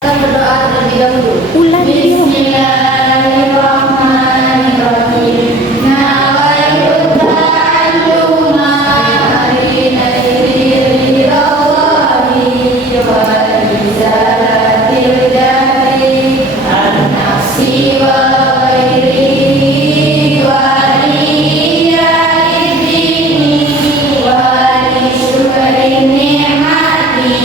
berdoa terlebih dahulu. Bismillahirrahmanirrahim. Nawaitu ta'alluma ridhallahi wa rizalatil jari an-nafsi wa ghairi wa liyaidini wa li syukri ni'mati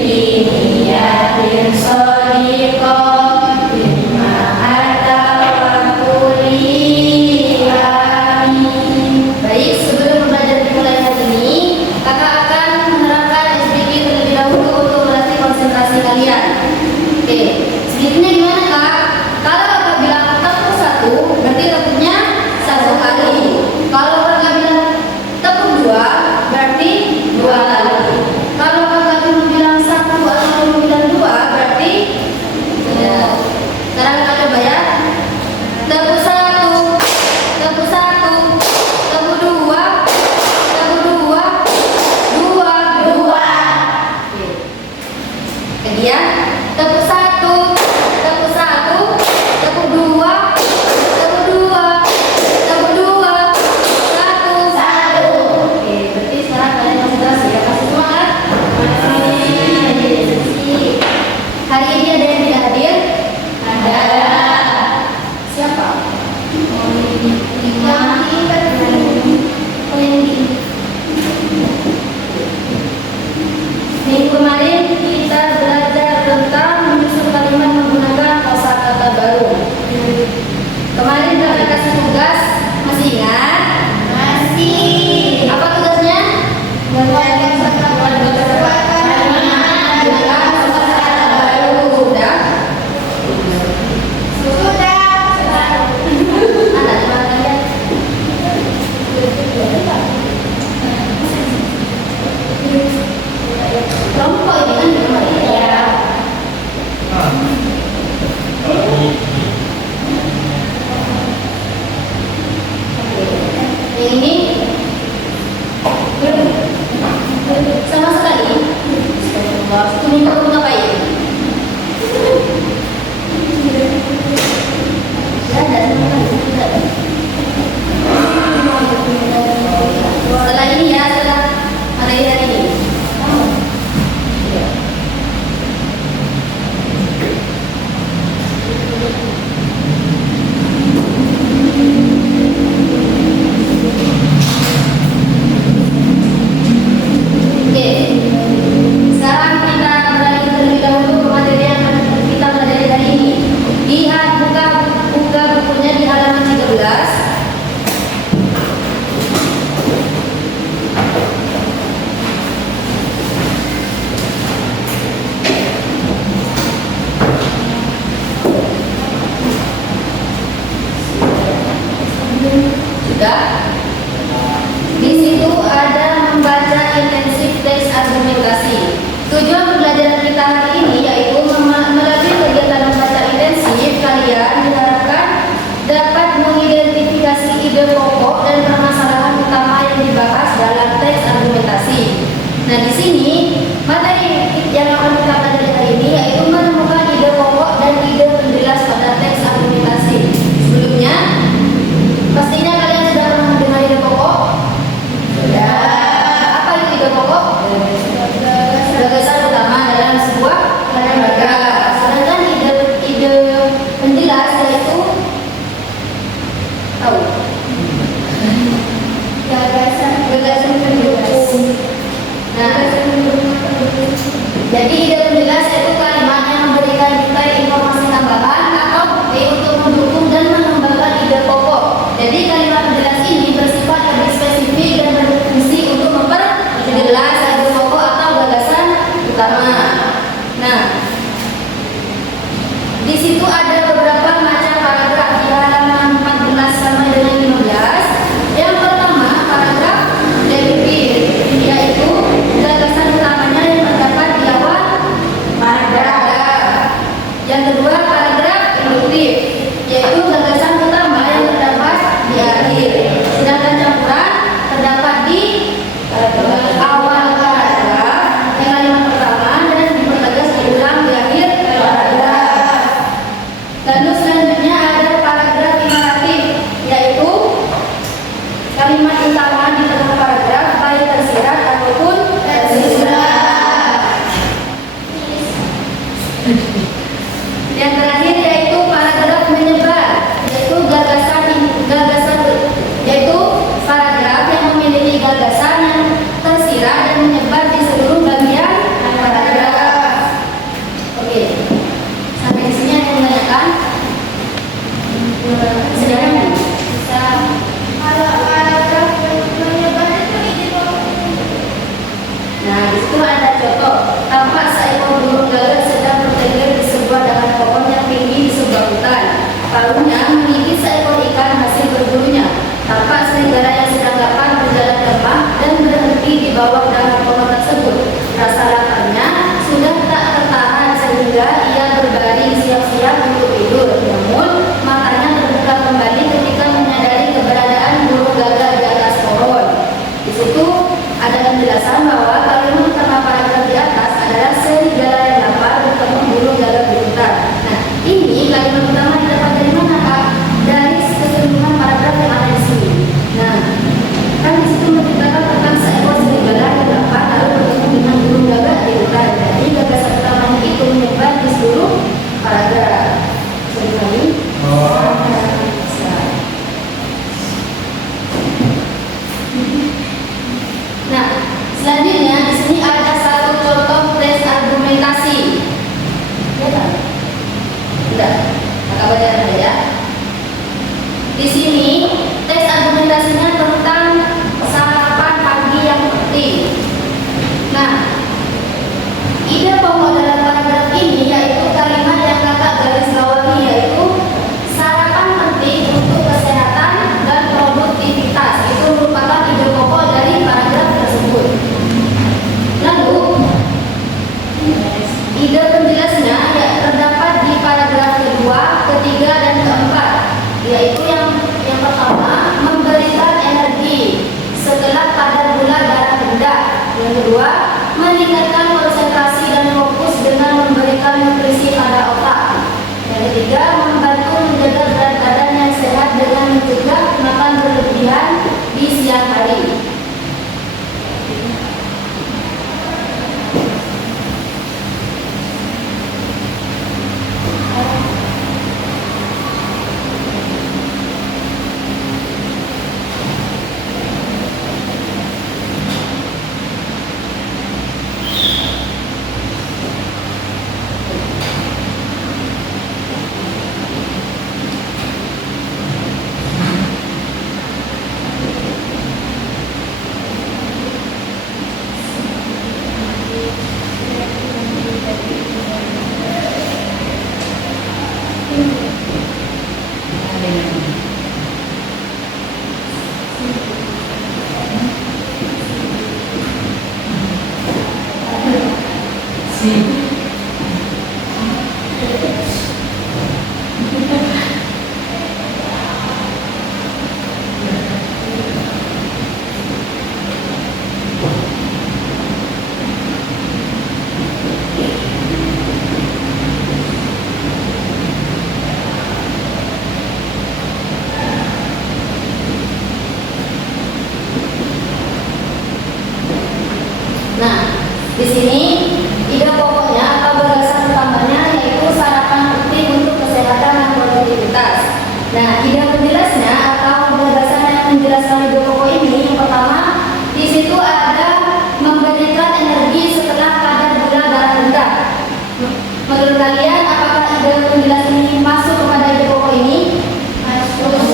biniyatin shadiqah bima atawakuli. Amin. Baik, sebelum belajar dimulai hari ini, kakak akan menerapkan SPG terlebih dahulu untuk melatih konsentrasi kalian. Oke, sedikitnya gimana kak? Kalau kakak bilang tepuk satu, berarti tepuknya satu kali. Kalau kakak bilang tepuk dua, berarti dua kali. Kalau kakak cuma bilang satu atau cuma bilang dua, berarti ya. Sekarang kakak coba ya. Tepuk satu, tepuk satu, tepuk dua, dua, dua. Oke. Kemudian tepuk satu, tepuk satu, tepuk dua, satu. Oke, berarti sekarang kalian konsentrasi ya. Kasih semangat. Masih. Hari ini ada yang tidak hadir? Ada. Siapa? Minggu kemarin kita belajar tentang menyusun kalimat menggunakan kosakata baru. Kemarin kita kasih tugas, masih ingat? Masih. Apa tugasnya? Membuat kosakata baru. Sudah? Ada di mana ya? Kelompok ini kan kemarin ya. Yang ini belum sama sekali. Untuk ngapain? Ada sama sekali. Setelah ini ya, setelah materi hari ini. Oke, sekarang kita beralih terlebih dahulu ke materi yang kita pelajari hari ini. Lihat buka bukunya di halaman 13. Sudah? Di situ ada membaca intensif teks argumentasi. Tujuan pembelajaran kita hari ini yaitu melalui kegiatan membaca intensif, kalian diharapkan dapat mengidentifikasi ide pokok dan permasalahan utama yang dibahas dalam teks argumentasi. Nah, di sini materi yang akan kita pelajari hari ini yaitu menemukan ide pokok dan ide penjelas pada teks argumentasi. Sebelumnya, pastinya kalian sudah pernah mendengar ide pokok? Sudah. Apa itu ide pokok? Gagasan utama dalam sebuah lembaga. Sedangkan ide penjelas yaitu tahu? Gagasan pendukung. Nah, jadi ide penjelas yaitu kalimat yang memberikan detail informasi tambahan atau untuk mendukung dan mengembangkan ide pokok. Jadi kalimat penjelas ini bersifat lebih spesifik dan berfungsi untuk memperjelas ide pokok atau gagasan utama. Nah, di situ ada beberapa macam paragraf di halaman 14 sampai dengan 15. Yang pertama paragraf deskriptif, yaitu gagasan utamanya yang terdapat di awal paragraf. Yang kedua paragraf induktif, yaitu gagasan utama yang terdapat di akhir. Sedangkan campuran terdapat di awal paragraf yang kalimat pertama dan dipertegas diulang di akhir paragraf. Yang terakhir yaitu paragraf menyebar, yaitu yaitu paragraf yang memiliki gagasan yang tersirat dan menyebar di seluruh bagian paragraf. Oke, sampai di sini ada yang menanyakan? Sederhana bisa. Paragraf menyebar itu di bawah. Nah, di situ ada contoh. Tampak seekor burung gagak sedang bertengger di sebuah dahan pohon yang tinggi di sebuah hutan. Paruhnya menggigit seekor ikan hasil berburunya. Tampak serigala yang sedang lapar berjalan lemah dan berhenti di bawah dahan pohon tersebut. Rasa laparnya sudah tak tertahan sehingga ia berbaring siap-siap untuk tidur. Namun matanya terbuka kembali ketika menyadari keberadaan burung gagak di atas pohon. Di situ ada penjelasan bahwa kalimat utama paragraf di atas adalah serigala yang lapar bertemu burung gagak di hutan. Nah, ini kalimat utama didapat dari mana, Kak? Dari keseluruhan paragraf yang ada di sini. Nah, kan di situ menceritakan tentang seekor serigala yang lapar lalu bertemu dengan burung gagak di hutan. Jadi gagasan utamanya itu menyebar di seluruh paragraf. Sekali. Nah, selanjutnya di sini ada satu contoh tes argumentasi. Ya kan? Tidak. Kakak baca dulu ya. Di sini tes argumentasinya tentang sarapan pagi yang penting. Nah, ide pokok dalam paragraf ini yaitu kalimat yang kakak garis bawahi, yaitu sarapan penting untuk kesehatan dan produktivitas. Itu merupakan ide pokok dari paragraf tersebut. Lalu ide penjelasnya ya terdapat di paragraf kedua, ketiga, dan keempat, yaitu yang pertama memberikan energi setelah kadar gula darah rendah. Yang kedua meningkatkan konsentrasi dan fokus dengan memberikan nutrisi pada otak. Yang ketiga membantu menjaga berat badan yang sehat dengan mencegah makan berlebihan di siang hari. Nah, di sini ide pokoknya atau gagasan utamanya yaitu sarapan penting untuk kesehatan dan produktivitas. Nah, ide penjelasnya atau gagasan yang menjelaskan ide pokok ini yang pertama, di situ ada memberikan energi setelah kadar gula darah rendah. Menurut kalian apakah ide penjelasan ini masuk kepada ide pokok ini? Masuk.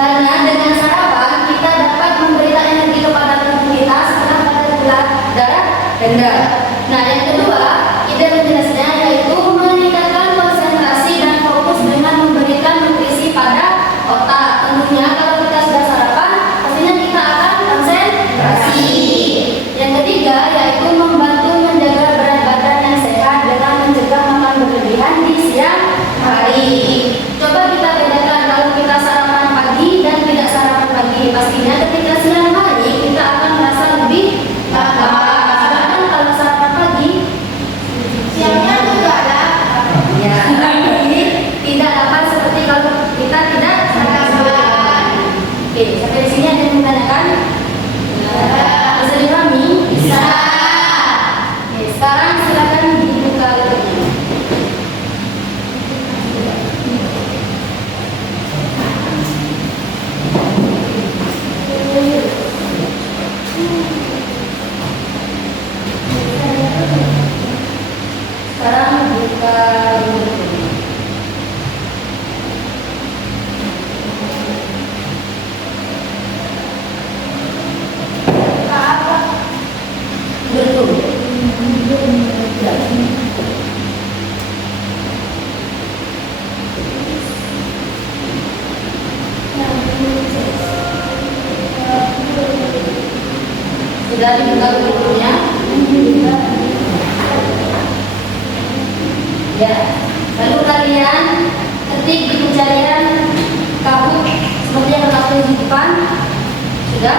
Karena dengan sarapan kita dapat memberikan energi kepada tubuh kita setelah kadar gula darah rendah. Nah, yang kedua, ide penjelasnya yaitu meningkatkan konsentrasi dan fokus dengan memberikan nutrisi pada otak. Tentunya kalau kita sudah sarapan, pastinya kita akan konsentrasi. Yang ketiga, yaitu membantu menjaga berat badan yang sehat dengan mencegah makan berlebihan di siang hari. Coba kita bedakan kalau kita sarapan pagi dan tidak sarapan pagi. Pastinya ketika siang hari kita akan merasa lebih lapar. Sedangkan kalau sarapan gurunya? Ya. Lalu kalian ketik di pencarian kabut seperti yang tertulis di depan. Sudah?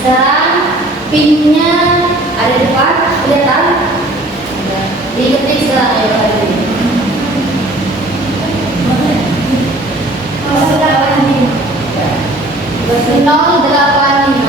Sekarang pinnya ada di depan, kelihatan? Diketik setelah ya hari ini. 009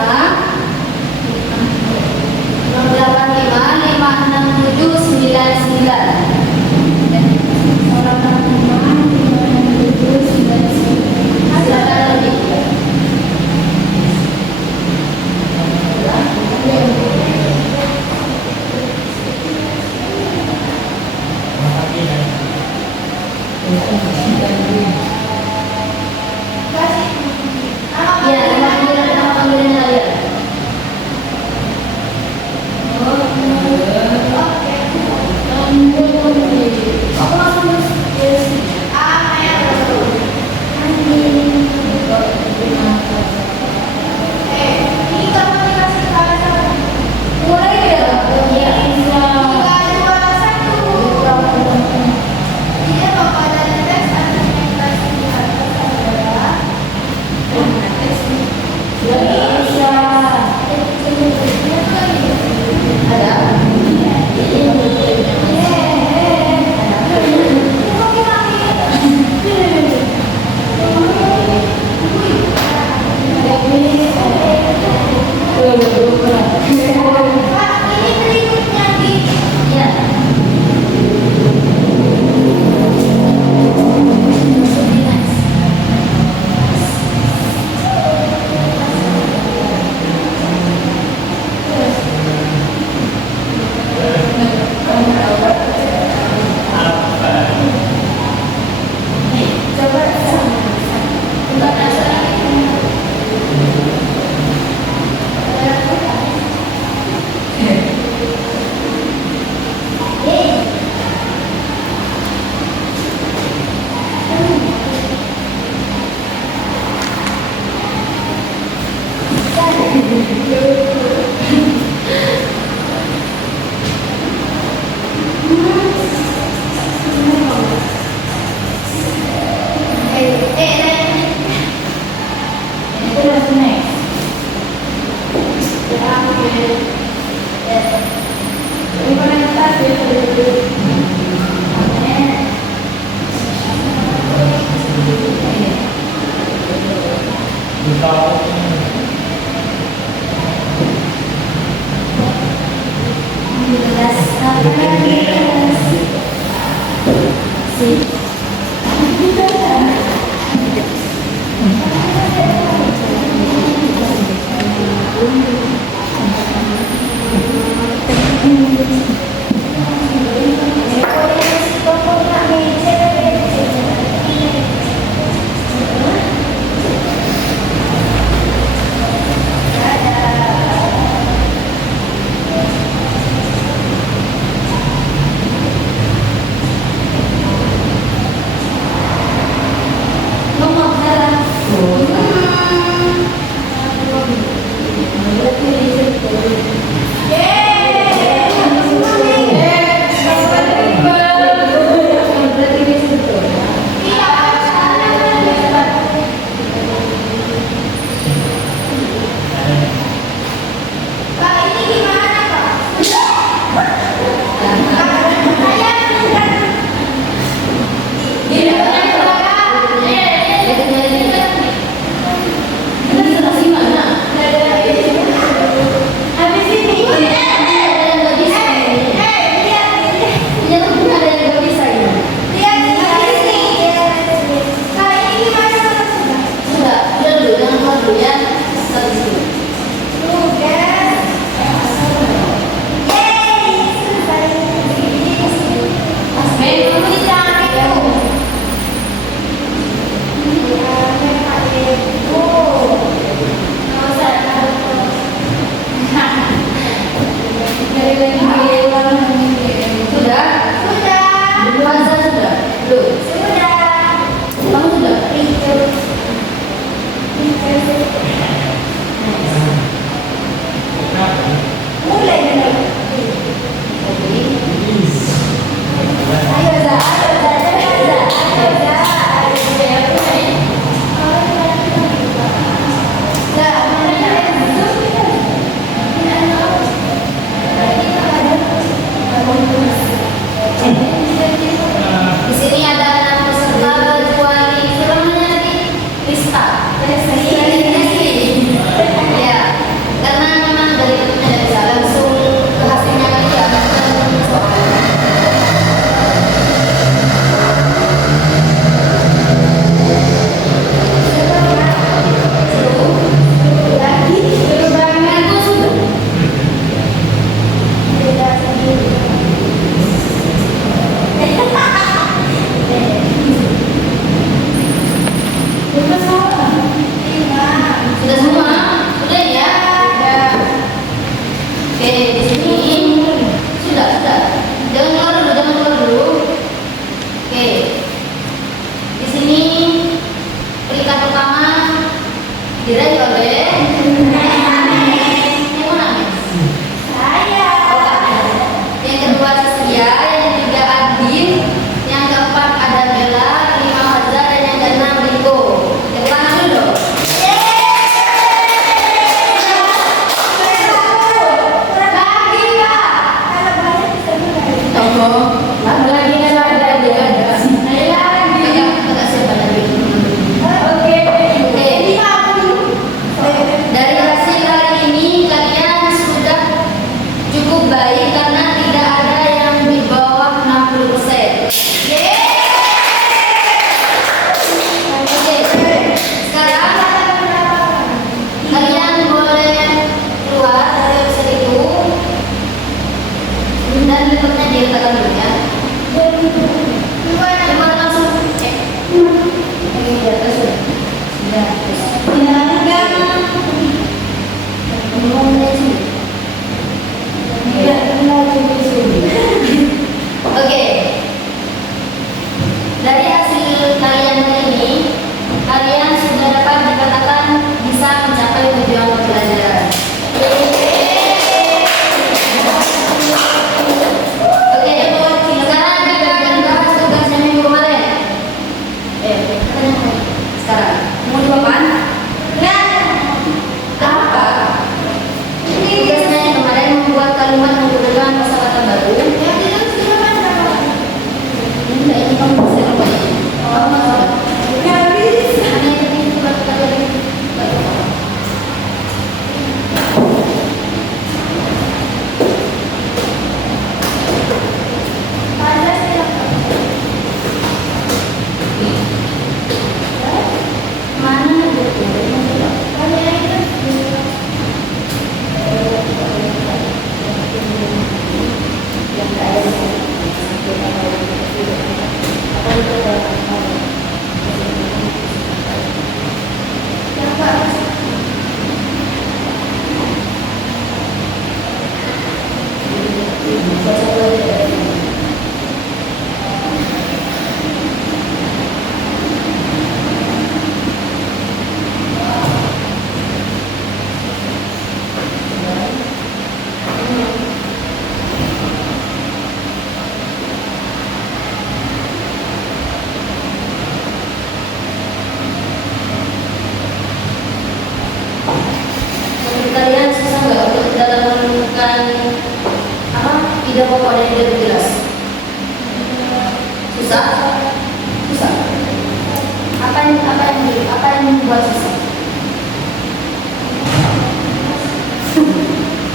dan berikutnya diletakkan dulu ya.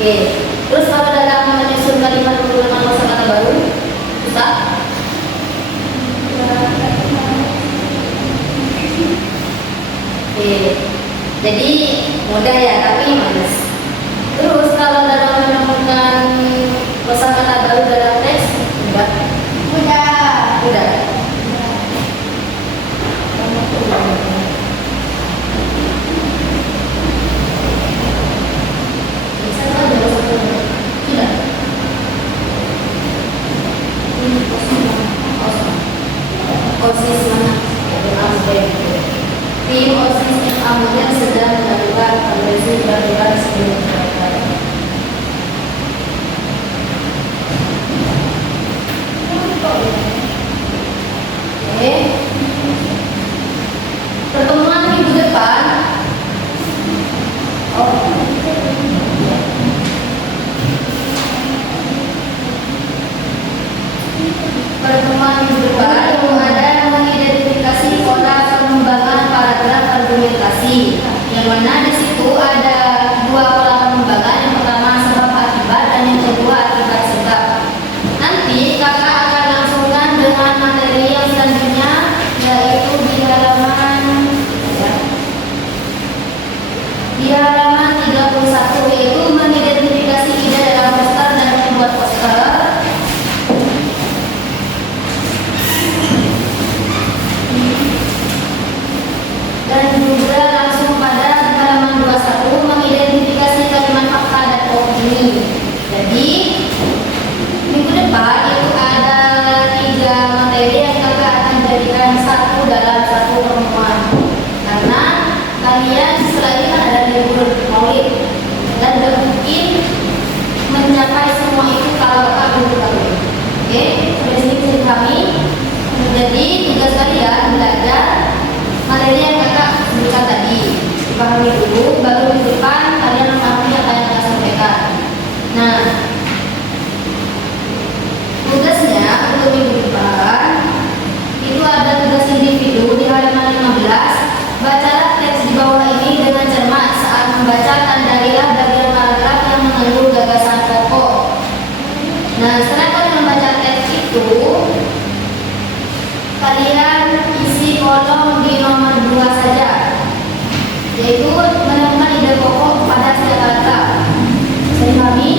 Oke. Terus kalau dalam menyusun kalimat menggunakan kosakata baru, susah? Oke. Jadi mudah ya, tapi males. Terus kalau dalam menemukan kosakata baru dalam teks, mudah. Mudah. OSIS mana? Tim OSIS yang kemudian sedang melakukan konversi dilakukan sebelum berangkat. Oke. Pertemuan minggu depan. Pertemuan minggu depan itu ada mengidentifikasi pola pengembangan paragraf argumentasi, yang mana di situ ada dua pola pengembangan, yang pertama sebab akibat dan yang kedua akibat sebab. Nanti kakak akan langsungkan dengan materi yang selanjutnya, yaitu di halaman 31, yaitu mengidentifikasi ide dalam poster dan membuat poster. Dan juga langsung pada halaman 21 mengidentifikasi kalimat fakta dan opini. Jadi minggu depan itu ada 3 materi yang kakak akan jadikan satu dalam satu pertemuan, karena kalian setelah ini kan ada libur Maulid dan gak mungkin mencapai semua itu kalau kakak belum tahu. Oke, sampai sini bisa dipahami. Jadi tugas kalian belajar materi yang kakak sebutkan tadi, dipahami dulu, baru minggu depan kalian memahami apa yang kakak sampaikan. Nah, tugasnya untuk minggu depan itu ada tugas individu di halaman 15. Bacalah teks di bawah ini dengan cermat. Saat membaca, tandailah bagian paragraf yang mengandung gagasan pokok. Nah, setelah kalian membaca teks itu, kalian isi kolom di nomor 2 saja, yaitu menemukan ide pokok pada setiap paragraf. Bisa dipahami?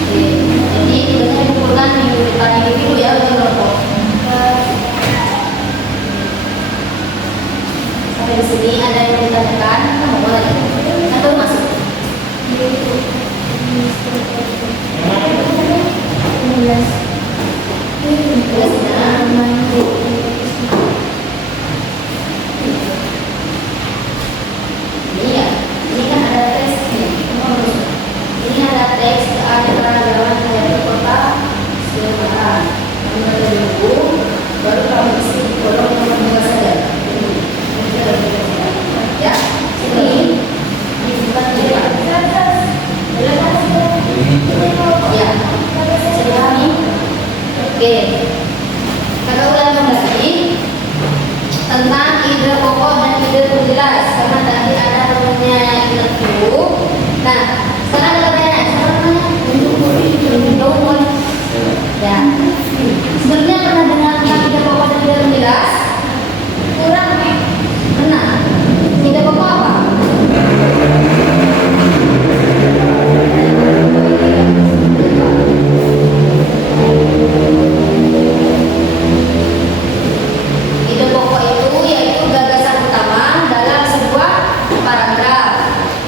Oke. Jadi tugasnya dikumpulkan minggu depan individu ya, untuk kelompok. Sampai di sini ada yang mau ditanyakan? Kamu boleh atau masuk? Ini ya, ini kan ada teks nih. Ini ada teks keanekaragaman hayati kota Semarang. Nomor 2000, baru kamu isi kolom nomor 2 saja. Ya, sini dibuat di depan. Ya, sudah nih. Oke, kakak ulang kembali tentang ide pokok dan ide terjelas, karena tadi ada temennya yang ingat dulu. Nah, sekarang kita tanya, ya, sebenarnya pernah dengar tentang ide pokok dan ide terjelas? Kurang nih. Pernah? Ide pokok apa? Ide pokok itu yaitu gagasan utama dalam sebuah paragraf.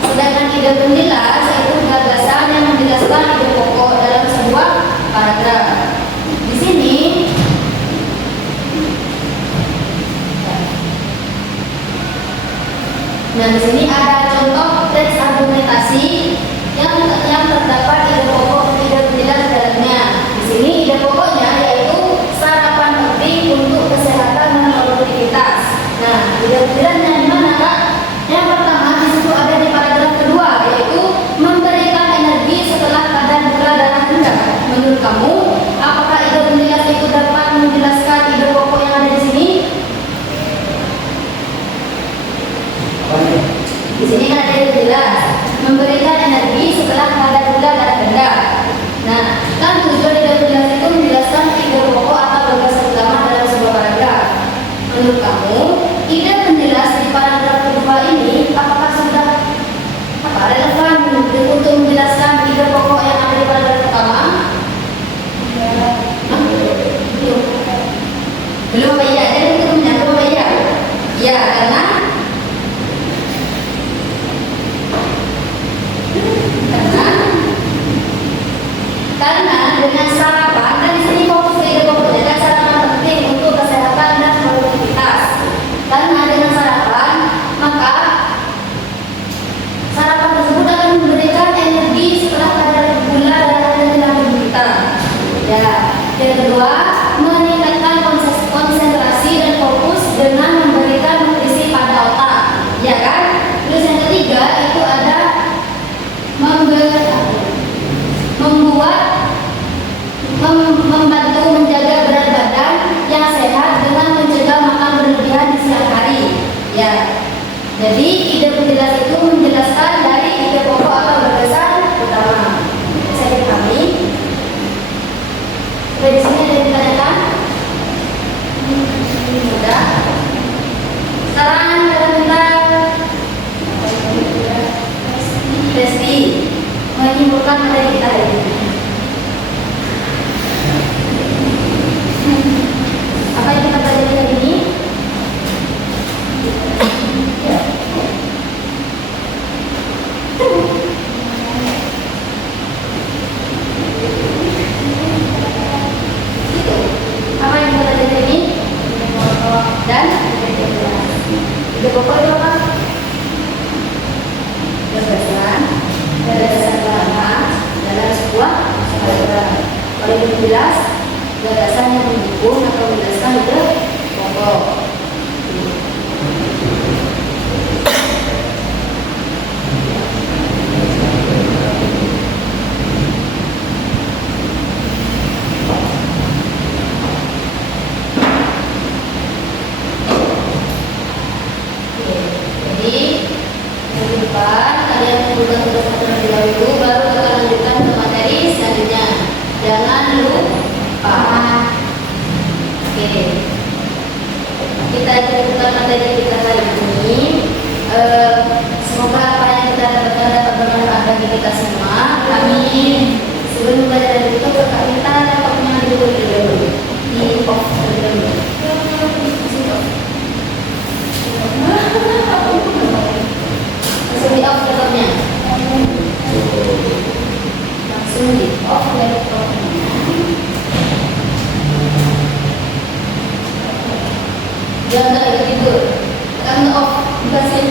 Sedangkan ide penjelas yaitu gagasan yang menjelaskan ide pokok dalam sebuah paragraf. Di sini nah, di sini ada contoh teks argumentasi yang terdapat ide pokok dan ide penjelas dalamnya. Di sini ide pokoknya yaitu sarapan penting untuk kesehatan dan produktivitas. Nah, ide penjelasnya di mana, Kak? Yang pertama di situ ada di paragraf kedua, yaitu memberikan energi setelah keadaan berat dan rendah. Menurut kamu, apakah ide penjelas itu dapat menjelaskan ide pokok yang ada di sini? Di sini Karena dengan sarapan, kan di sini fokus ke ide pokoknya kan sarapan penting untuk kesehatan dan produktivitas. Karena dengan sarapan, maka sarapan tersebut akan memberikan energi setelah kadar gula dan dalam tubuh kita. Ya, yang kedua, meningkatkan konsentrasi dan fokus dengan memberikan nutrisi pada otak. Ya kan? Terus yang ketiga itu ada membantu menjaga berat badan yang sehat dengan mencegah makan berlebihan di siang hari. Ya, jadi ide penjelas itu menjelaskan dari ide pokok atau gagasan utama. Saya dipahami. Sampai di sini ada yang ditanyakan? Sudah. Sekarang kita minta Desti menyimpulkan materi kita hari ini. Apa yang kita pelajari hari ini? Apa yang kita pelajari hari ini? Dan ide pokok itu apa? Gagasan pertama dalam sebuah program. Kalau belum jelas, gagasan yang mendukung atau menjelaskan ide pokok. Jadi minggu depan kalian mengumpulkan tugas terlebih dahulu, baru kita lanjutkan ke materi selanjutnya. Jangan lupa. Oke. Kita cukupkan materi kita hari ini. Semoga apa yang kita dapatkan dapat bermanfaat bagi kita semua. Amin. Sebelum belajar itu kakak minta laptopnya dulu di off dulu. Langsung di off laptopnya. Langsung di off laptopnya. Jangan lagi tidur. Tekan off. Dikasih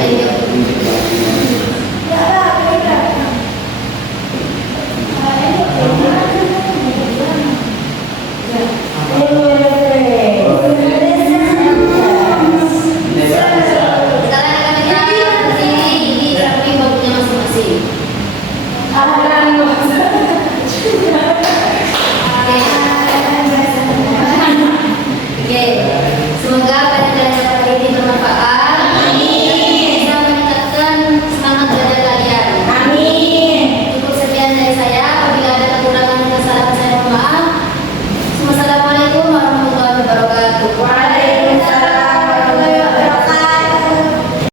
Thank you.